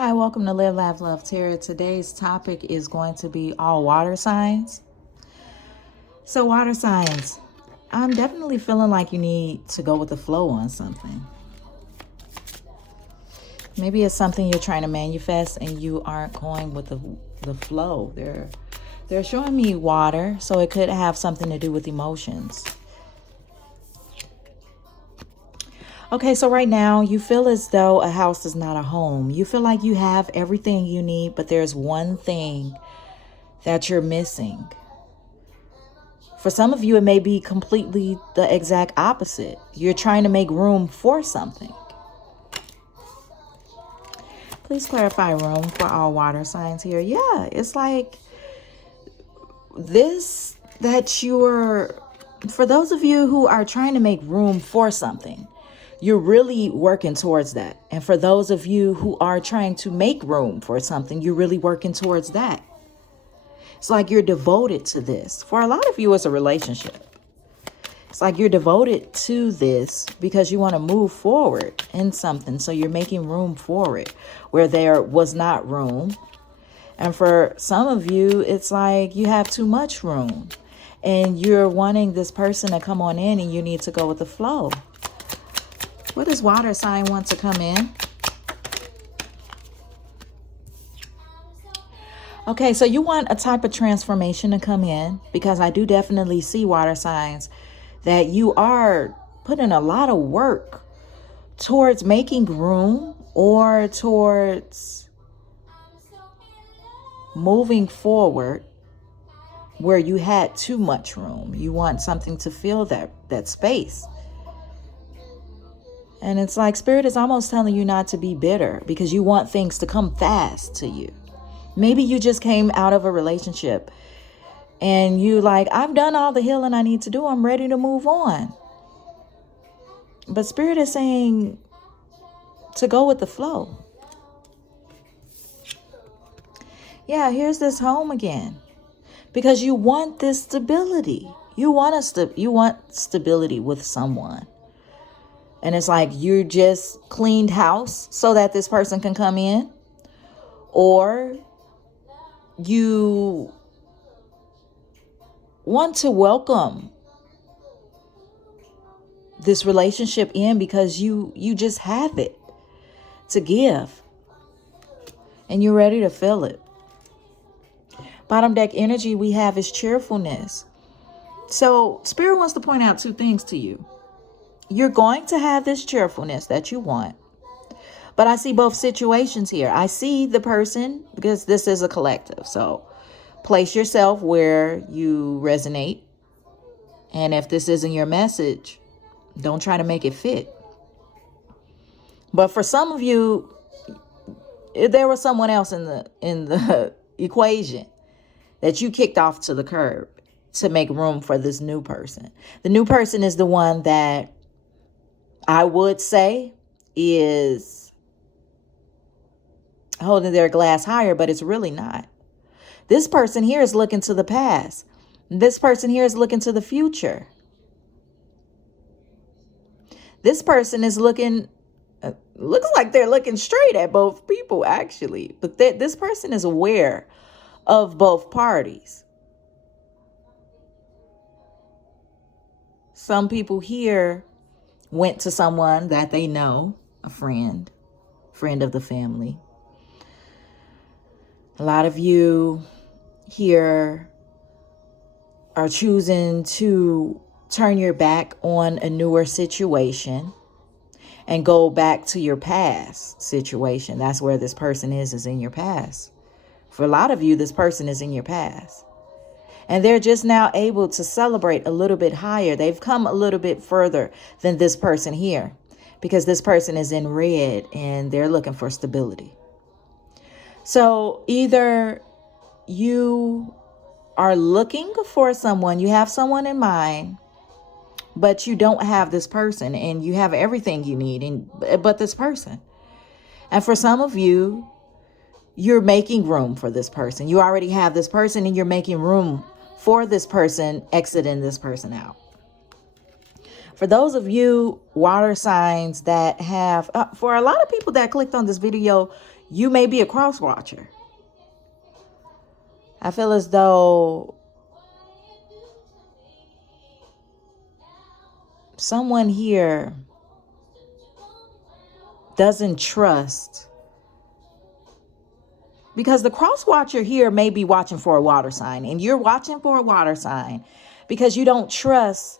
Hi, welcome to Live, Laugh, Love Tarot. Today's topic is going to be all water signs. So water signs, I'm definitely feeling like you need to go with the flow on something. Maybe it's something you're trying to manifest and you aren't going with the flow. They're showing me water, so it could have something to do with emotions. Okay, so right now you feel as though a house is not a home. You feel like you have everything you need, but there's one thing that you're missing. For some of you, it may be completely the exact opposite. You're trying to make room for something. Please clarify room for all water signs here. Yeah, it's like this for those of you who are trying to make room for something, you're really working towards that. And for those of you who are trying to make room for something, you're really working towards that. It's like you're devoted to this. For a lot of you, it's a relationship. It's like you're devoted to this because you want to move forward in something. So you're making room for it where there was not room. And for some of you, it's like you have too much room and you're wanting this person to come on in and you need to go with the flow. What does water sign want to come in? Okay, so you want a type of transformation to come in because I do definitely see water signs that you are putting a lot of work towards making room or towards moving forward where you had too much room. You want something to fill that space. And it's like Spirit is almost telling you not to be bitter because you want things to come fast to you. Maybe you just came out of a relationship and you like, I've done all the healing I need to do. I'm ready to move on. But Spirit is saying to go with the flow. Yeah, here's this home again. Because you want this stability. You want stability with someone. And it's like you just cleaned house so that this person can come in. Or you want to welcome this relationship in because you just have it to give. And you're ready to feel it. Bottom deck energy we have is cheerfulness. So Spirit wants to point out two things to you. You're going to have this cheerfulness that you want. But I see both situations here. I see the person, because this is a collective. So place yourself where you resonate. And if this isn't your message, don't try to make it fit. But for some of you, there was someone else in the equation that you kicked off to the curb to make room for this new person. The new person is the one that I would say is holding their glass higher, but it's really not. This person here is looking to the past. This person here is looking to the future. This person is looks like they're looking straight at both people, actually. But this person is aware of both parties. Some people here went to someone that they know, a friend of the family. A lot of you here are choosing to turn your back on a newer situation and go back to your past situation. That's where this person is in your past. For a lot of you, this person is in your past. And they're just now able to celebrate a little bit higher. They've come a little bit further than this person here because this person is in red and they're looking for stability. So either you are looking for someone, you have someone in mind, but you don't have this person and you have everything you need but this person. And for some of you, you're making room for this person. You already have this person and you're making room for this person, exiting this person out. For those of you water signs that have, for a lot of people that clicked on this video, You may be a cross watcher. I feel as though someone here doesn't trust, because the cross watcher here may be watching for a water sign, and you're watching for a water sign because you don't trust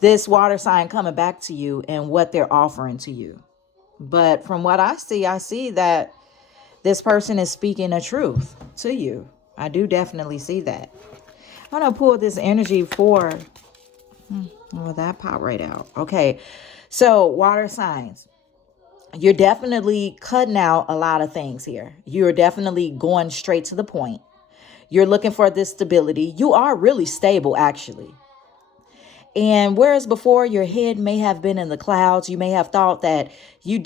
this water sign coming back to you and what they're offering to you. But from what I see that this person is speaking the truth to you. I do definitely see that. I'm going to pull this energy for, well, that popped right out. Okay. So water signs, you're definitely cutting out a lot of things here. You're definitely going straight to the point. You're looking for this stability. You are really stable, actually. And whereas before your head may have been in the clouds, you may have thought that you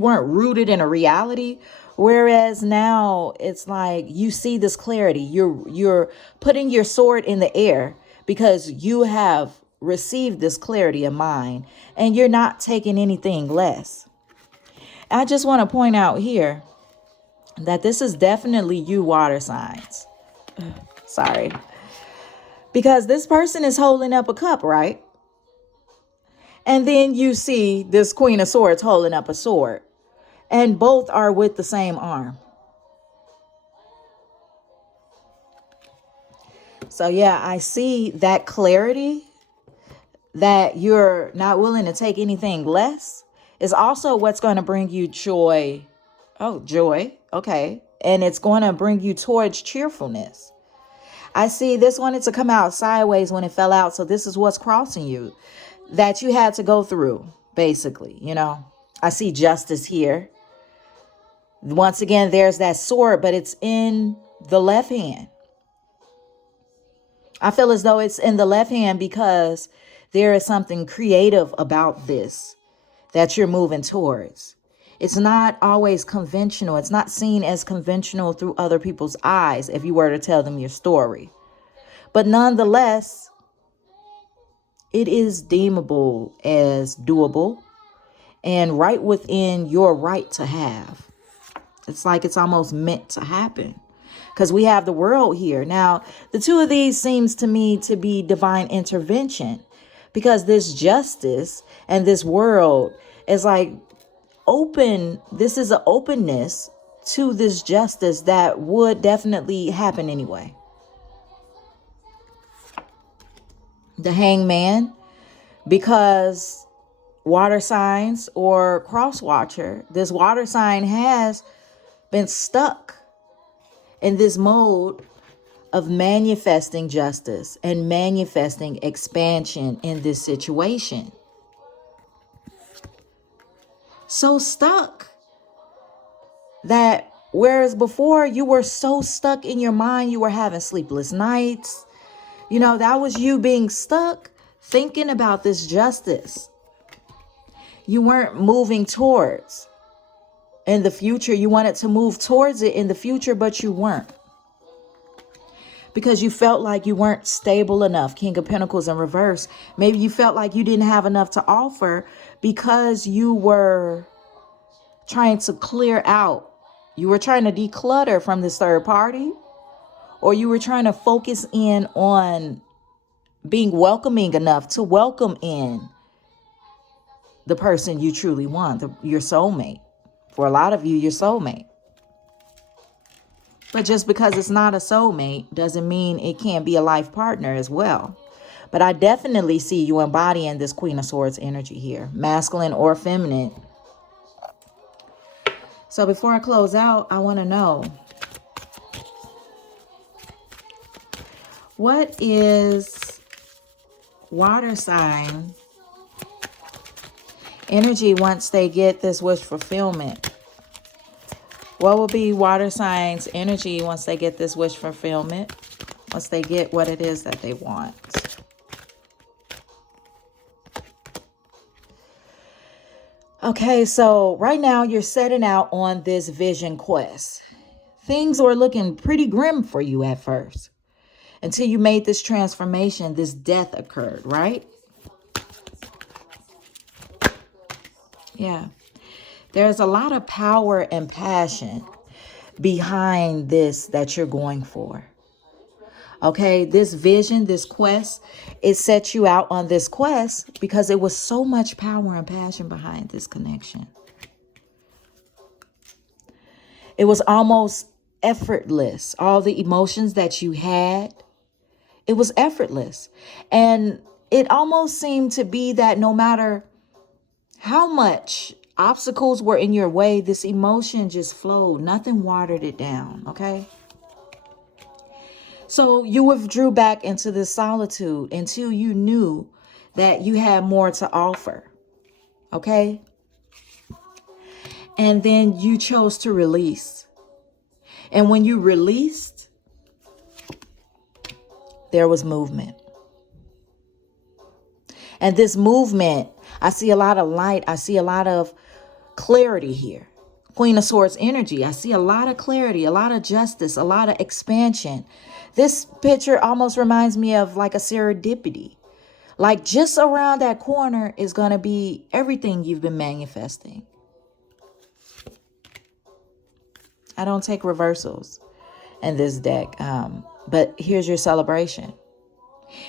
weren't rooted in a reality. Whereas now it's like you see this clarity. You're putting your sword in the air because you have received this clarity of mind and you're not taking anything less. I just want to point out here that this is definitely you, water signs. Sorry. Because this person is holding up a cup, right? And then you see this Queen of Swords holding up a sword. And both are with the same arm. So yeah, I see that clarity, that you're not willing to take anything less, is also what's going to bring you joy. Oh, joy. Okay. And it's going to bring you towards cheerfulness. I see this wanted to come out sideways when it fell out. So this is what's crossing you that you had to go through, basically. You know, I see justice here. Once again, there's that sword, but it's in the left hand. I feel as though it's in the left hand because there is something creative about this that you're moving towards. It's not always conventional. It's not seen as conventional through other people's eyes if you were to tell them your story. But nonetheless, it is deemable as doable and right within your right to have. It's like it's almost meant to happen because we have the world here. Now, the two of these seems to me to be divine intervention because this justice and this world is like open. This is an openness to this justice that would definitely happen anyway. The Hangman, because water signs or cross watcher, this water sign has been stuck in this mode of manifesting justice and manifesting expansion in this situation. So stuck that whereas before you were so stuck in your mind, you were having sleepless nights. You know, that was you being stuck thinking about this justice. You weren't moving towards in the future. You wanted to move towards it in the future, but you weren't. Because you felt like you weren't stable enough. King of Pentacles in reverse. Maybe you felt like you didn't have enough to offer because you were trying to clear out. You were trying to declutter from this third party. Or you were trying to focus in on being welcoming enough to welcome in the person you truly want, your soulmate. For a lot of you, your soulmate. But just because it's not a soulmate doesn't mean it can't be a life partner as well. But I definitely see you embodying this Queen of Swords energy here, masculine or feminine. So before I close out, I want to know, what is water sign energy once they get this wish fulfillment? What will be water signs energy once they get this wish fulfillment? Once they get what it is that they want? Okay, so right now you're setting out on this vision quest. Things were looking pretty grim for you at first. Until you made this transformation, this death occurred, right? Yeah. There's a lot of power and passion behind this that you're going for. Okay, this vision, this quest, it set you out on this quest because it was so much power and passion behind this connection. It was almost effortless. All the emotions that you had, it was effortless. And it almost seemed to be that no matter how much obstacles were in your way, this emotion just flowed. Nothing watered it down, okay? So you withdrew back into this solitude until you knew that you had more to offer, okay? And then you chose to release. And when you released, there was movement. And this movement, I see a lot of light. I see a lot of clarity here. Queen of Swords energy. I see a lot of clarity, a lot of justice, a lot of expansion. This picture almost reminds me of like a serendipity. Like just around that corner is going to be everything you've been manifesting. I don't take reversals in this deck, but here's your celebration.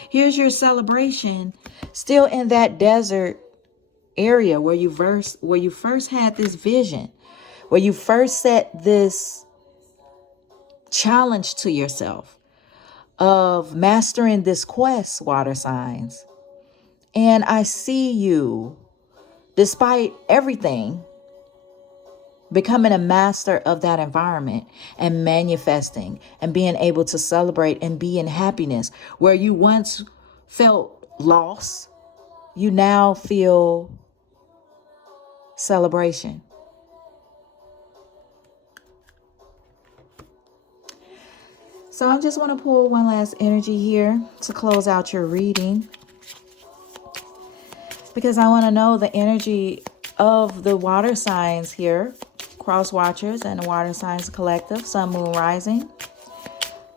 Here's your celebration still in that desert area where you first had this vision, where you first set this challenge to yourself of mastering this quest, water signs. And I see you, despite everything, becoming a master of that environment and manifesting and being able to celebrate and be in happiness. Where you once felt loss, you now feel celebration. So I just want to pull one last energy here to close out your reading, because I want to know the energy of the water signs here, cross watchers and the water signs collective, sun, moon, rising.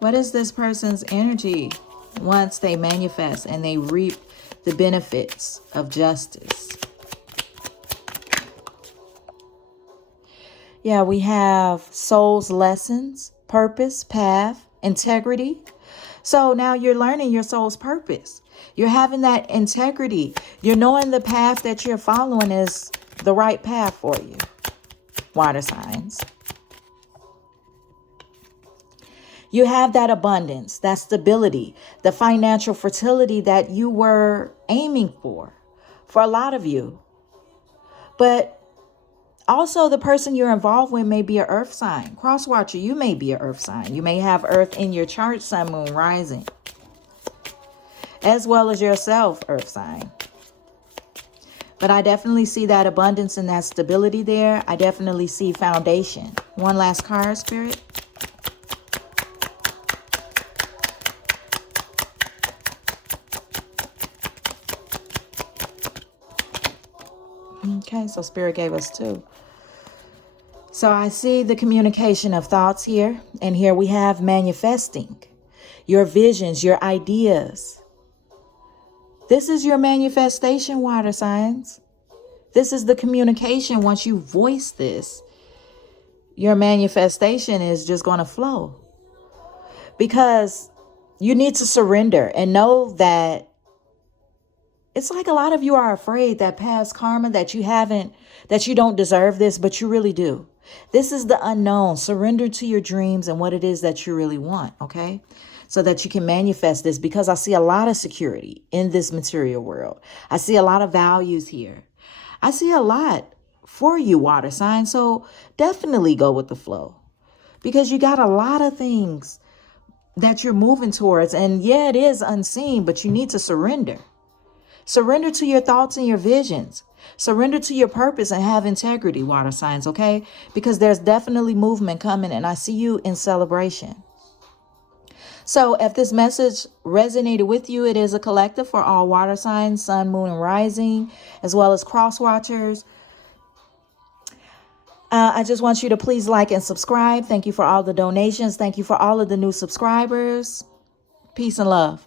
What is this person's energy once they manifest and they reap the benefits of justice? Yeah, we have soul's lessons, purpose, path, integrity. So now you're learning your soul's purpose. You're having that integrity. You're knowing the path that you're following is the right path for you. Water signs. You have that abundance, that stability, the financial fertility that you were aiming for a lot of you. But also, the person you're involved with may be an earth sign. Crosswatcher, you may be an earth sign. You may have earth in your chart, sun, moon, rising. As well as yourself, earth sign. But I definitely see that abundance and that stability there. I definitely see foundation. One last card, Spirit. Okay, so Spirit gave us two. So I see the communication of thoughts here. And here we have manifesting. Your visions, your ideas. This is your manifestation, water signs. This is the communication. Once you voice this, your manifestation is just going to flow. Because you need to surrender and know that it's like a lot of you are afraid that past karma, that you don't deserve this, but you really do. This is the unknown. Surrender to your dreams and what it is that you really want, okay? So that you can manifest this, because I see a lot of security in this material world. I see a lot of values here. I see a lot for you, water sign. So definitely go with the flow, because you got a lot of things that you're moving towards. And yeah, it is unseen, but you need to surrender. Surrender to your thoughts and your visions. Surrender to your purpose and have integrity, water signs, okay? Because there's definitely movement coming, and I see you in celebration. So if this message resonated with you, it is a collective for all water signs, sun, moon, and rising, as well as cross watchers. I just want you to please like and subscribe. Thank you for all the donations. Thank you for all of the new subscribers. Peace and love.